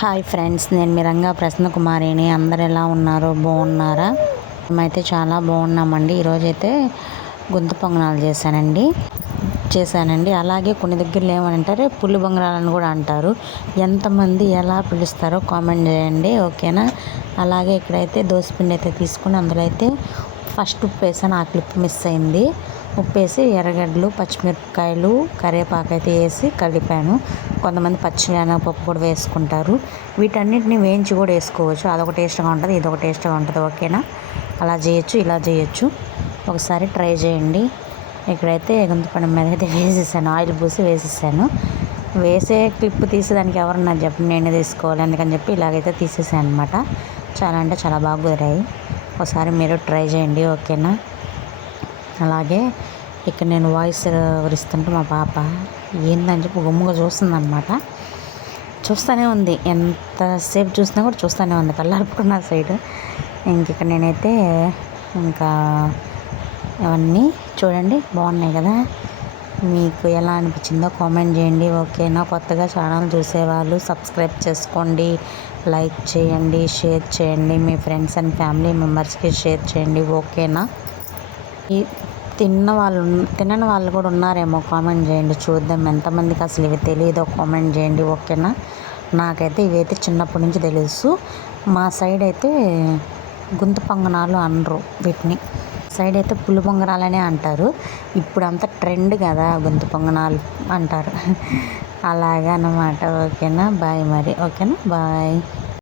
Hi friends, నేను మీ రంగా ప్రసన్న కుమారిని. అందరు ఎలా ఉన్నారు? బాగున్నారా? మేమైతే చాలా బాగున్నామండి. ఈరోజైతే గుంత పొంగనాలు చేశానండి. అలాగే కొన్ని దగ్గరలో ఏమని అంటారు, పుల్లి బొంగరాలని కూడా అంటారు. ఎంతమంది ఎలా పిలుస్తారో కామెంట్ చేయండి, ఓకేనా? అలాగే ఇక్కడైతే దోసపిండి అయితే తీసుకుని అందులో అయితే ఫస్ట్ ఉప్పు వేసాను. ఆ క్లిప్ మిస్ అయింది. ఉప్పేసి ఎర్రగడ్డలు, పచ్చిమిరపకాయలు, కరివేపాకు అయితే వేసి కలిపాను. కొంతమంది పచ్చిశనగపప్పు కూడా వేసుకుంటారు. వీటన్నిటిని వేయించి కూడా వేసుకోవచ్చు. అదొక టేస్ట్గా ఉంటుంది, ఇదొక టేస్ట్గా ఉంటుంది, ఓకేనా? అలా చేయొచ్చు, ఇలా చేయొచ్చు. ఒకసారి ట్రై చేయండి. ఇక్కడైతే గుంతపొంగ మీద అయితే వేసేసాను, ఆయిల్ పూసి వేసేసాను. వేసే క్లిప్ తీసేదానికి ఎవరన్నా చెప్పి నేనే తీసుకోవాలి, అందుకని చెప్పి ఇలాగైతే తీసేసాను అనమాట. చాలా అంటే చాలా బాగా కుదిరాయి. ఒకసారి మీరు ట్రై చేయండి, ఓకేనా? అలాగే ఇక్కడ నేను వాయిస్ ఇస్తుంటే మా పాప ఏందని చెప్పి గమ్ముగా చూస్తుందన్నమాట. చూస్తూనే ఉంది, ఎంతసేపు చూసినా కూడా చూస్తూనే ఉంది, కళ్ళార్పుకున్న సైడ్. ఇక్కడ నేనైతే ఇంకా అవన్నీ చూడండి, బాగున్నాయి కదా? మీకు ఎలా అనిపించిందో కామెంట్ చేయండి, ఓకేనా? కొత్తగా ఛానల్ చూసేవాళ్ళు సబ్స్క్రైబ్ చేసుకోండి, లైక్ చేయండి, షేర్ చేయండి, మీ ఫ్రెండ్స్ అండ్ ఫ్యామిలీ మెంబర్స్కి షేర్ చేయండి, ఓకేనా? ఈ తినని వాళ్ళు కూడా ఉన్నారేమో, కామెంట్ చేయండి, చూద్దాం ఎంతమందికి అసలు ఇవి తెలియదో కామెంట్ చేయండి, ఓకేనా? నాకైతే ఇవైతే చిన్నప్పటి నుంచి తెలుసు. మా సైడ్ అయితే గుంత పొంగనాలు అనరు, వీటిని సైడ్ అయితే పులి పొంగనాలనే అంటారు. ఇప్పుడు అంతా ట్రెండ్ కదా, గుంత పొంగనాలు అంటారు. అలాగా అన్నమాట, ఓకేనా? బాయ్ మరి, ఓకేనా? బాయ్.